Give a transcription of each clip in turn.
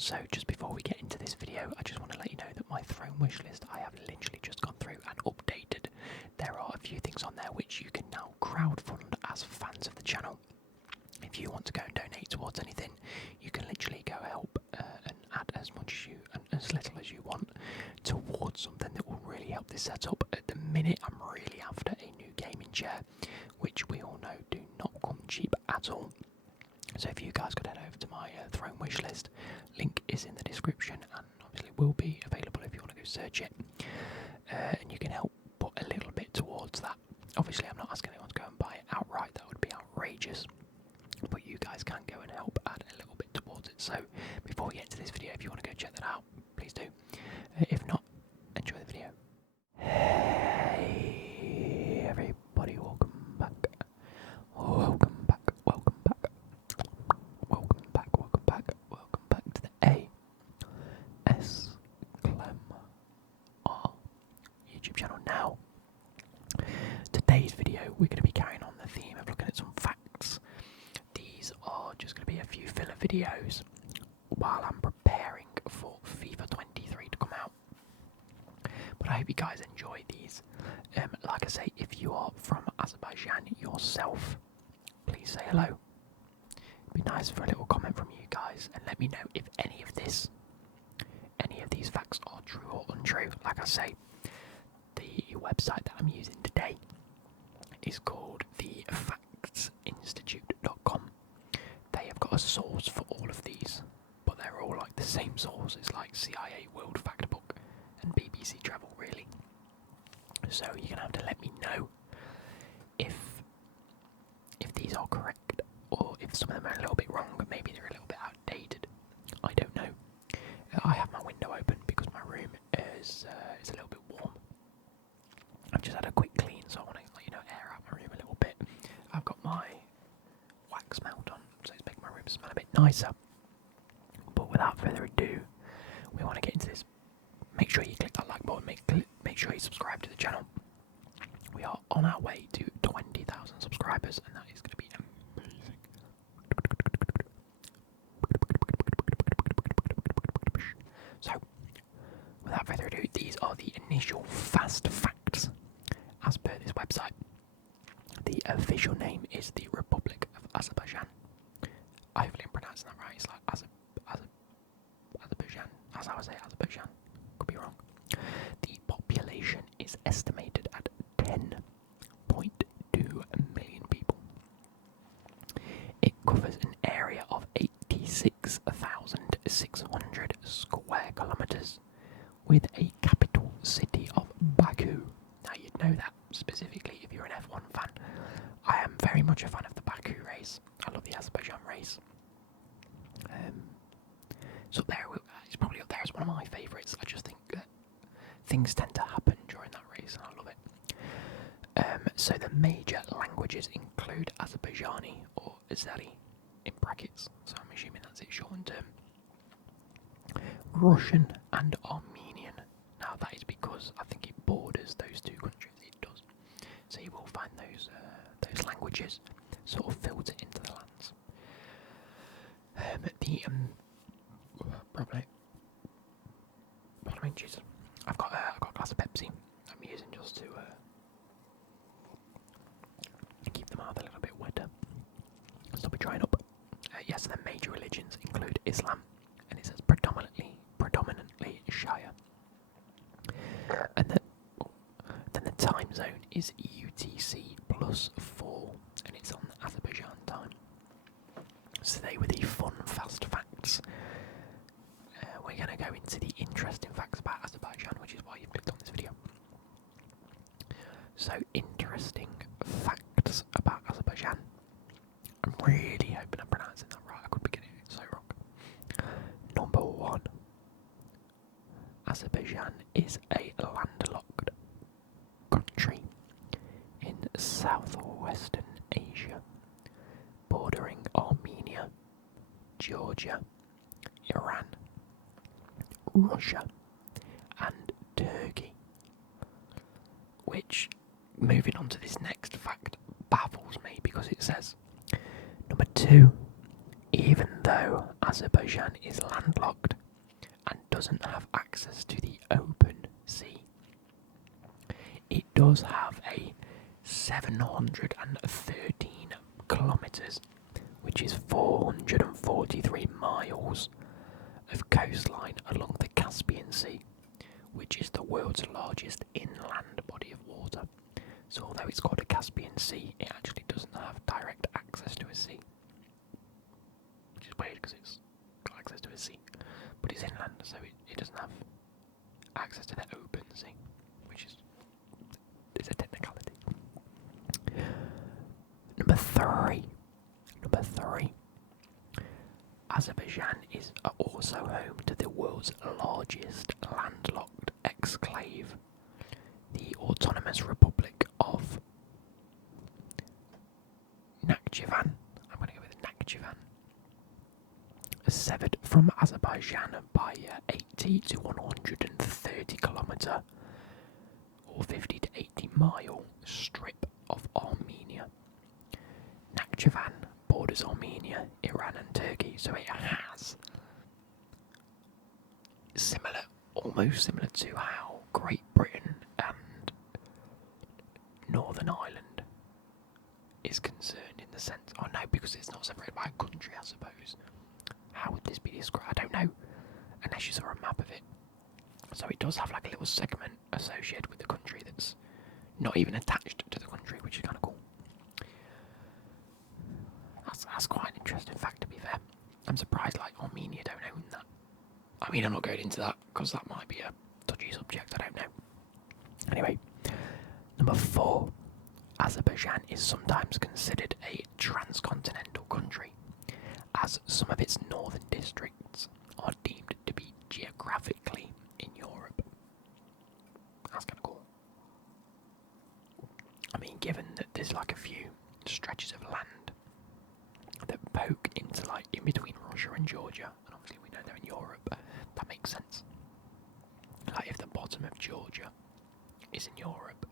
So just before we get into this video, I just want to let you know that my throne wish list, I have literally just gone through and updated. There are a few things on there which you can now crowdfund as fans of the channel. If you want to go and donate towards anything, you can literally go help and add as much as you and as little as you want towards something that will really help this setup. At the minute, I'm really after a new gaming chair, which we all know do not come cheap at all. So if you guys could head over to my throne wish list, link is in the description and obviously will be available if you want to go search it. And you can help put a little bit towards that. Obviously I'm not asking anyone to go and buy it outright, that would be outrageous. But you guys can go and help add a little bit towards it. So before we get into this video, if you want to go check that out, please do. If not, enjoy the video. Hey everybody, welcome back. Welcome back, welcome back. Welcome back, welcome back, welcome back to the ASMR YouTube channel. Now, today's video we're going to be carrying on the theme of looking at some facts. These are just going to be a few filler videos while I'm preparing for FIFA 23 to come out. But I hope you guys enjoy these. Like I say, if you are from Azerbaijan yourself, please say hello. It'd be nice for a little comment from you guys and let me know if any of these facts are true or untrue. Like I say, the website that I'm using today is called thefactsinstitute.com. They have got a source for all of these, but they're all like the same source. It's like CIA World Factbook and BBC Travel, really. So you're gonna have to let me know if these are correct, or if some of them are a little bit wrong, but maybe they're a little bit outdated. I don't know. I have my window open because my room is a little bit warm. I've just had a quick clean, so I want to air out my room a little bit. I've got my wax melt on, so it's making my room smell a bit nicer. But without further ado, we want to get into this. Make sure you click that like button. Make sure you subscribe to the channel. We are on our way to 20,000 subscribers, and that is going to be amazing. So, without further ado, these are the initial fast facts as per this website. The official name is the Republic of Azerbaijan. Hopefully I'm pronouncing that right. It's like Azerbaijan. That's how I say Azerbaijan. Could be wrong. The population is estimated at 10.2 million people. It covers an area of 86,600 square kilometres, with a capital city of Baku. Now you'd know that specifically if you're an F1 fan. I am very much a fan of the Baku race. I love the Azerbaijan race. It's probably up there as one of my favourites. I just think that things tend to happen during that race, and I love it. So the major languages include Azerbaijani, or Azeri in brackets, so I'm assuming that's it shortened term, Russian and Armenian. Now that is because I think it borders those two countries, it does. So you will find those languages sort of filter into the lands. Pardon me, Jesus. I've got a glass of Pepsi I'm using just to keep the mouth a little bit wetter. Stop it drying up. Yes, the major religions include Islam, and it says predominantly Shia. And then the time zone is UTC +4, and it's on Azerbaijan time. So they were the fun, fast facts. We're going to go into the interesting facts about Azerbaijan, which is why you've clicked on this video. So, interesting facts about Azerbaijan. I'm really hoping I'm pronouncing that right. I could be getting it so wrong. Number 1. Azerbaijan is a landlocked country in southwestern Asia, bordering Armenia, Georgia, Iran, Russia, and Turkey. Which, moving on to this next fact, baffles me because it says, number 2, Even though Azerbaijan is landlocked and doesn't have access to the open sea, it does have a 713 kilometres, which is 443 miles of coastline along the Caspian Sea, which is the world's largest inland body of water. So although it's called a Caspian Sea, it actually doesn't have direct access to a sea. Which is weird because it's got access to a sea, but it's inland, so it doesn't have access to the open sea, which is a technicality. Number three. Azerbaijan is also home to the world's largest landlocked exclave, the Autonomous Republic of Nakhchivan. I'm going to go with Nakhchivan. Severed from Azerbaijan by 80 to 130 kilometre or 50 to 80 mile strip of Armenia. Nakhchivan borders Armenia, Iran and Turkey, so it has almost similar to how Great Britain and Northern Ireland is concerned in the sense, oh no, because it's not separated by a country, I suppose. How would this be described? I don't know, unless you saw a map of it. So it does have like a little segment associated with the country that's not even attached to the country, which is kind of cool. That's quite an interesting fact, to be fair. I'm surprised like Armenia don't own that. I mean, I'm not going into that because that might be a dodgy subject, I don't know. Anyway, number 4. Azerbaijan is sometimes considered a transcontinental country, as some of its northern districts are deemed to be geographically in Europe. That's kind of cool. I mean, given that there's like a few stretches of land that poke into like in between Russia and Georgia, and obviously we know they're in Europe, that makes sense. Like if the bottom of Georgia is in Europe,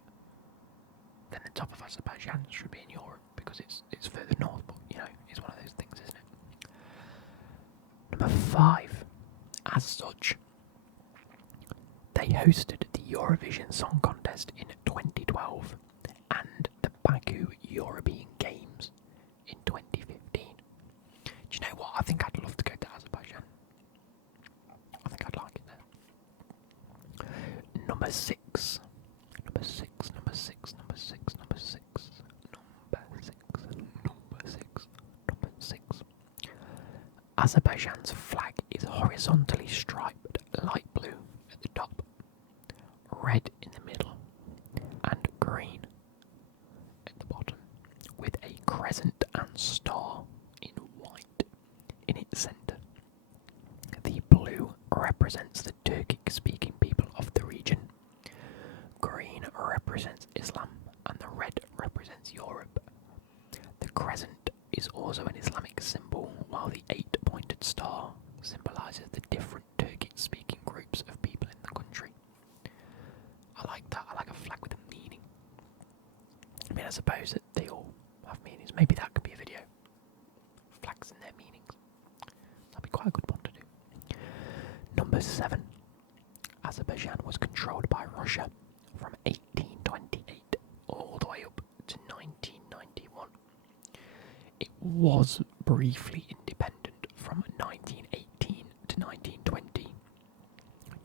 then the top of Azerbaijan should be in Europe because it's further north, but you know, it's one of those things, isn't it? Number 5. As such, they hosted the Eurovision Song Contest in 2012 and the Baku European Games in 2015. Do you know what? I think I'd love to go to Azerbaijan. I think I'd like it there. Number 6. Azerbaijan's flag is horizontally striped light blue at the top, red in the middle, and green at the bottom, with a crescent and star in white in its centre. The blue represents the Turkic-speaking people of the region, green represents Islam, and the red represents Europe. The crescent is also an Islamic symbol, while the 8-pointed star symbolises the different Turkic-speaking groups of people in the country. I like that. I like a flag with a meaning. I mean, I suppose that they all have meanings. Maybe that could be a video. Flags and their meanings. That'd be quite a good one to do. Number 7. Azerbaijan was controlled by Russia from 1828 all the way up to 1991. It was briefly independent from 1918 to 1920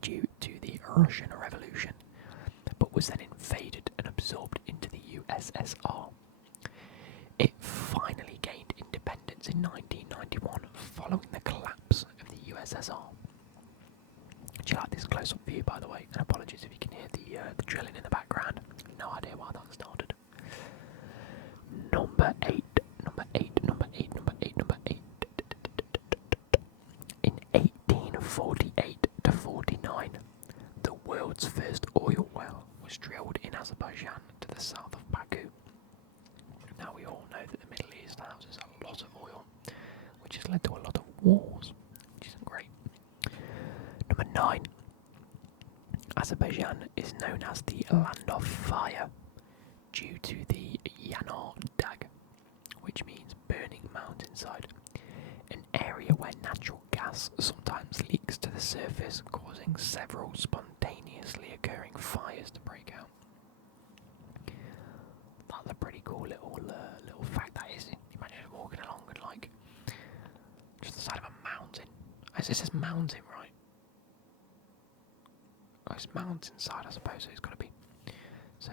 due to the Russian Revolution, but was then invaded and absorbed into the USSR. It finally gained independence in 1991 following the collapse of the USSR. Do you like this close-up view, by the way? And apologies if you can hear the drilling in the background. No idea why that started. Number 8. In 1848 to 49, the world's first oil well was drilled in Azerbaijan to the south of Baku. Now we all know that the Middle East houses a lot of oil, which has led to a lot of wars, which isn't great. Number 9. Azerbaijan is known as the Land of Fire due to the Yanar Dag, which means burning mountainside, an area where natural gas sometimes leaks to the surface, causing several spontaneously occurring fires to break out. That's a pretty cool little fact, that is. Imagine walking along and like just the side of a mountain. It says mountain, right? Oh, it's mountainside, I suppose. So it's got to be. So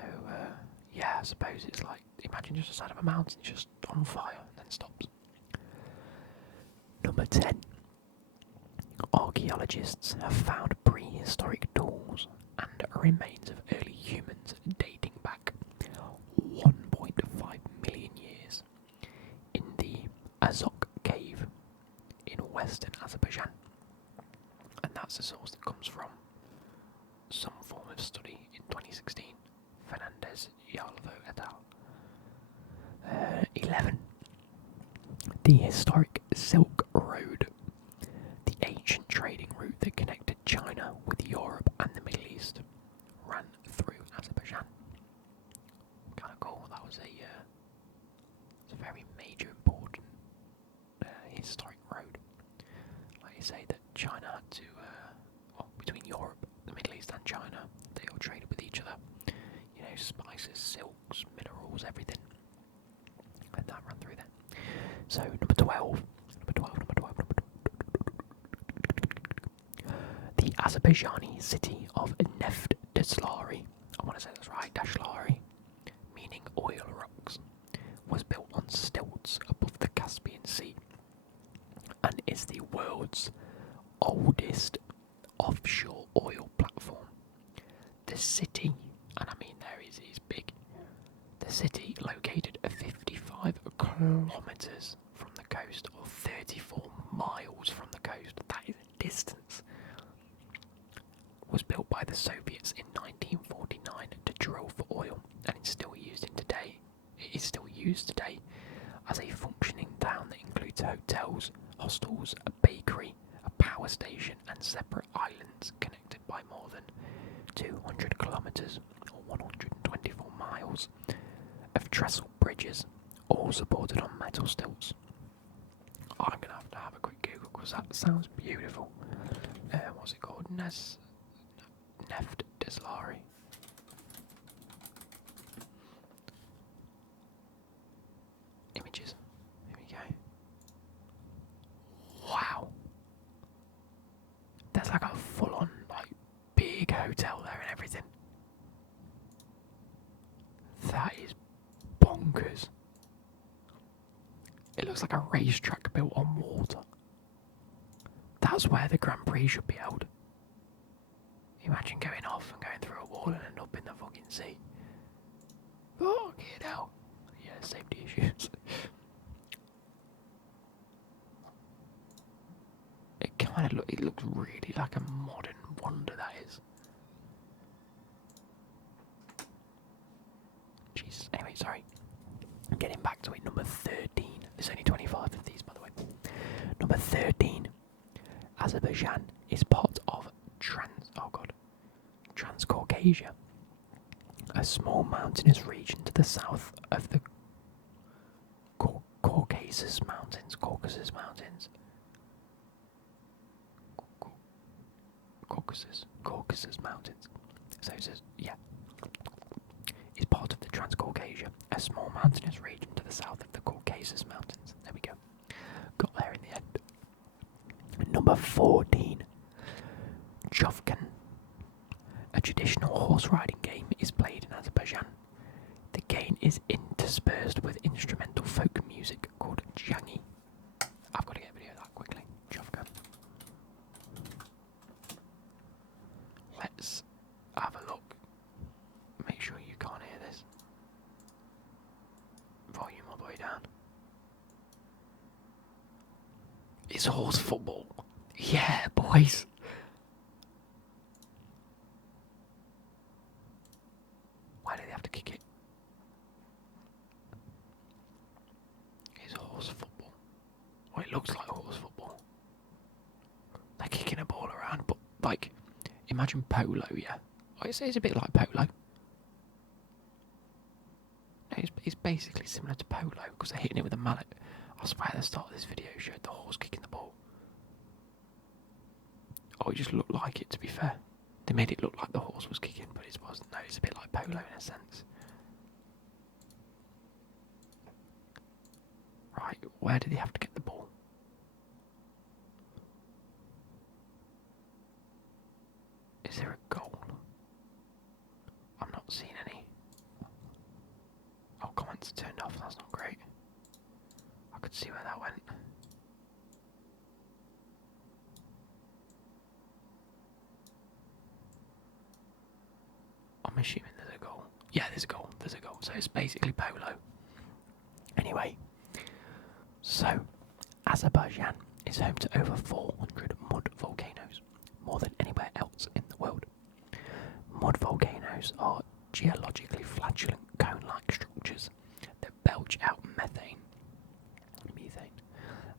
yeah, I suppose it's like, imagine just the side of a mountain just on fire and then stops. Number 10. Archaeologists have found prehistoric tools and remains of early humans dating back 1.5 million years in the Azok cave in western Azerbaijan. And that's a source that comes from some form of study in 2016. Fernandez Yalvo et al. 11. The historic Silk Road, the ancient trading route that connected China with Europe and the Middle East, ran through Azerbaijan. Kind of cool. That was it's a very major, important historic road. Like you say, that China had to, between Europe, the Middle East, and China, they all traded with each other. You know, spices, silks, minerals, everything. And that ran through there. So, number 12. The Azerbaijani city of Neft-Deslari, I want to say that's right, Dashlari, meaning oil rocks, was built on stilts above the Caspian Sea and is the world's oldest offshore oil platform. The city, and I mean there is big, the city located at 55 kilometres from the coast or 34 miles from the coast, that is a distance, was built by the Soviets in 1949 to drill for oil, and it's still used today. It is still used today as a functioning town that includes hotels, hostels, a bakery, a power station, and separate islands connected by more than 200 kilometres or 124 miles of trestle bridges, all supported on metal stilts. I'm going to have a quick Google because that sounds beautiful. What's it called? Neft-Deslari. Images. Here we go. Wow. There's like a full-on, like, big hotel there and everything. That is bonkers. It looks like a racetrack built on water. That's where the Grand Prix should be held. Imagine going off and going through a wall and end up in the fucking sea. Oh, get out. Yeah, safety issues. It looks really like a modern wonder, that is. Jesus. Anyway, sorry. Getting back to it, number 13. There's only 25 of these, by the way. Number 13. Azerbaijan is part of Transcaucasia, a small mountainous region to the south of the Caucasus Mountains. Caucasus. So it says, yeah, is part of the Transcaucasia, a small mountainous region to the south of the Caucasus Mountains. There we go. Got there in the end. Number 14. Jovkan. A traditional horse riding game is played in Azerbaijan. The game is interspersed with instrumental folk music called jangi. I've got to get a video of that quickly. Jovkan. Let's have a look. Make sure you can't hear this. Volume all the way down. It's horse football. Yeah, boys. Why do they have to kick it? It's horse football. Well, it looks like horse football. They're kicking a ball around, but like, imagine polo, yeah? It's a bit like polo. No, it's basically similar to polo because they're hitting it with a mallet. I swear at the start of this video showed the horse kicking the ball. Oh, it just looked like it, to be fair. They made it look like the horse was kicking, but it wasn't. No, it's a bit like polo in a sense. Right, where did he have to get the ball? Is there a goal? I'm not seeing any. Oh, comments are turned off, that's not great. I could see where that went. I'm assuming there's a goal. Yeah, there's a goal. There's a goal. So it's basically polo. Anyway, so Azerbaijan is home to over 400 mud volcanoes, more than anywhere else in the world. Mud volcanoes are geologically flatulent cone-like structures that belch out methane,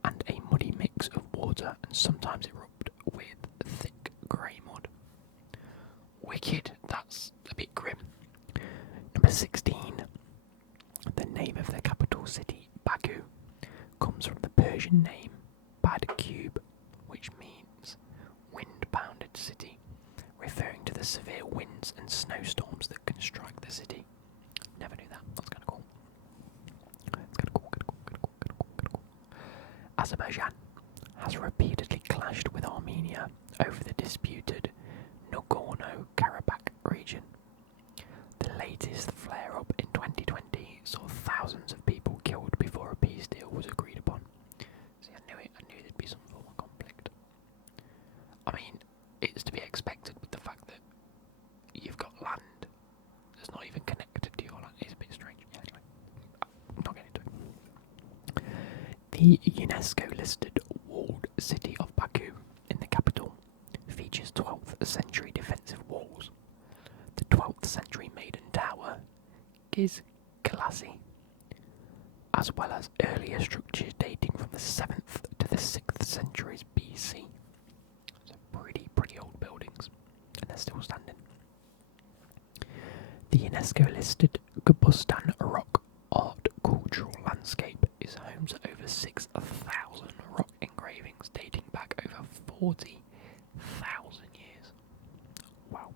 and a muddy mix of water and sometimes erupt with thick grey mud. Wicked, that's a bit grim. Number 16. The name of the capital city, Baku, comes from the Persian name Badkube, which means wind-pounded city, referring to the severe winds and snowstorms that can strike the city. Never knew that. That's kind of cool. Azerbaijan has repeatedly clashed with Armenia over the disputed Nagorno-Karabakh region. The latest flare-up in 2020 saw thousands of people killed before a peace deal was agreed upon. See, I knew there'd be some form of conflict. I mean, it's to be expected with the fact that you've got land that's not even connected to your land. It's a bit strange. Yeah, anyway, I'm not getting into it. The UNESCO-listed walled city of Baku, in the capital, features 12th century defensive walls. The 12th century maiden tower, Giz Kalasi, as well as earlier structures dating from the 7th to the 6th centuries BC. So pretty old buildings, and they're still standing. The UNESCO-listed Gubustan Rock Art Cultural Landscape is home to over 6,000 rock engravings dating back over 40,000 years. Wow.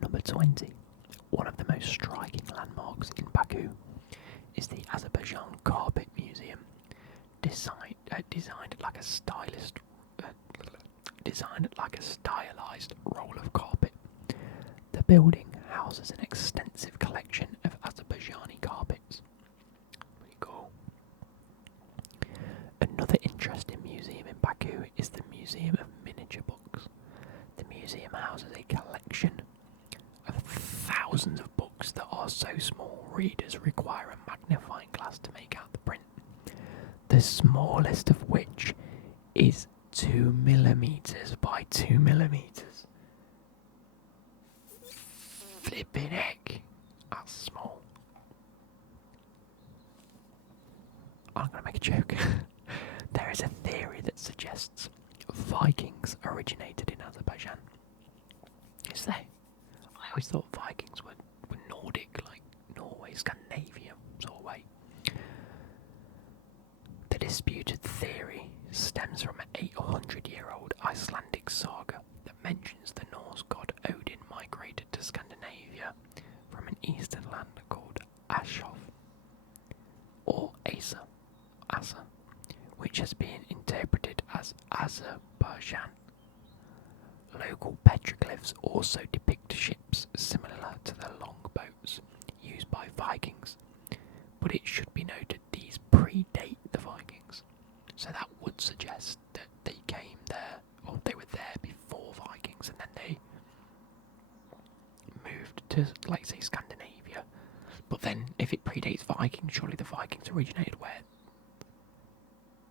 Number 20. One of the most striking landmarks in Baku is the Azerbaijan Carpet Museum, designed like a stylized roll of carpet. The building houses an extensive collection of Azerbaijani carpets. Pretty cool. Another interesting museum in Baku is the Museum of Miniature Books. The museum houses a collection of thousands of books that are so small readers require a magnifying glass to make out the print. The smallest of which is 2mm by 2mm. Flipping heck, that's small. I'm going to make a joke. There is a theory that suggests Vikings originated in Azerbaijan. Is there? I always thought Vikings were Nordic, like Norway, Scandinavia sort of way. The disputed theory stems from an 800-year-old Icelandic saga that mentions the Norse god Odin migrated to Scandinavia from an eastern land called Ashov, or Asa, which has been interpreted as Azerbaijan. Local petroglyphs also depict ships similar to the longboats used by Vikings, but it should be noted these predate the Vikings, so that would suggest that they came there, or they were there before Vikings, and then they moved to, like, say, Scandinavia. But then, if it predates Vikings, surely the Vikings originated where?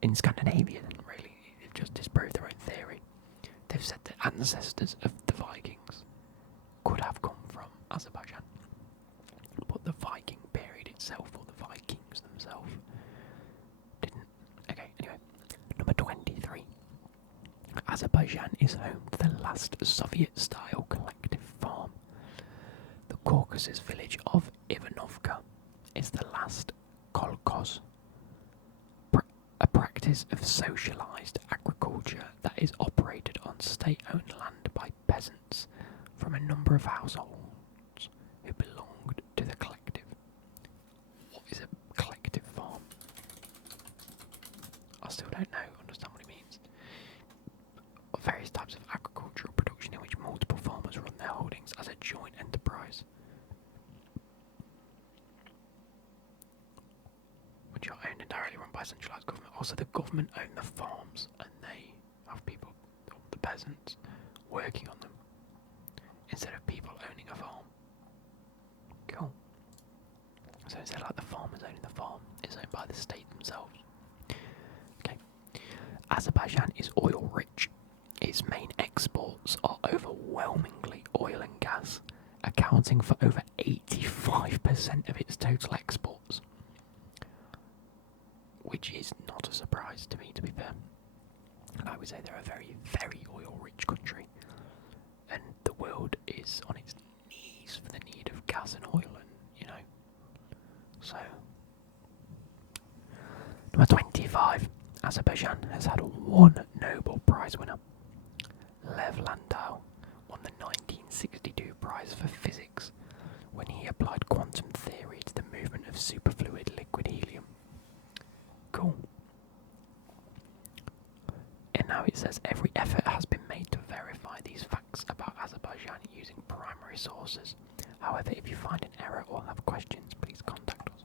In Scandinavia, then, really. They've just disproved their own theory. They've said that ancestors of the Vikings could have come from Azerbaijan. But the Viking period itself, or the Vikings themselves, didn't. Okay, anyway. Number 23. Azerbaijan is home to the last Soviet-style collective farm. The Caucasus village of Ivanovka is the last kolkhoz, a practice practice of socialised agriculture that is operated on state-owned land by peasants from a number of households who belonged to the collective. What is a collective farm? I still don't understand what it means. Various types of agricultural production in which multiple farmers run their holdings as a joint enterprise, which are owned and directly run by centralised government. Also, the government own the farms, and they have people, the peasants, working on them, instead of people owning a farm. Cool. So instead of like the farmers owning the farm, it's owned by the state themselves. Okay. Azerbaijan is oil rich. Its main exports are overwhelmingly oil and gas, accounting for over 85% of its total exports. Which is not a surprise to me, to be fair. I would say they're a very, very oil-rich country, and the world is on its knees for the need of gas and oil, and so. Number 25, Azerbaijan has had one Nobel Prize winner. Lev Landau won the 1962 prize for physics when he applied quantum theory to the movement of superfluid liquid helium. Cool. And now it says every effort has been made to verify these facts about Azerbaijan using primary sources. However, if you find an error or have questions, please contact us.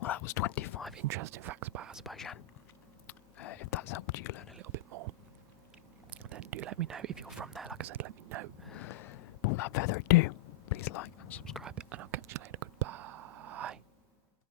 Well, that was 25 interesting facts about Azerbaijan. If that's helped you learn a little bit more, then do let me know. If you're from there, like I said, let me know. But without further ado, please like and subscribe,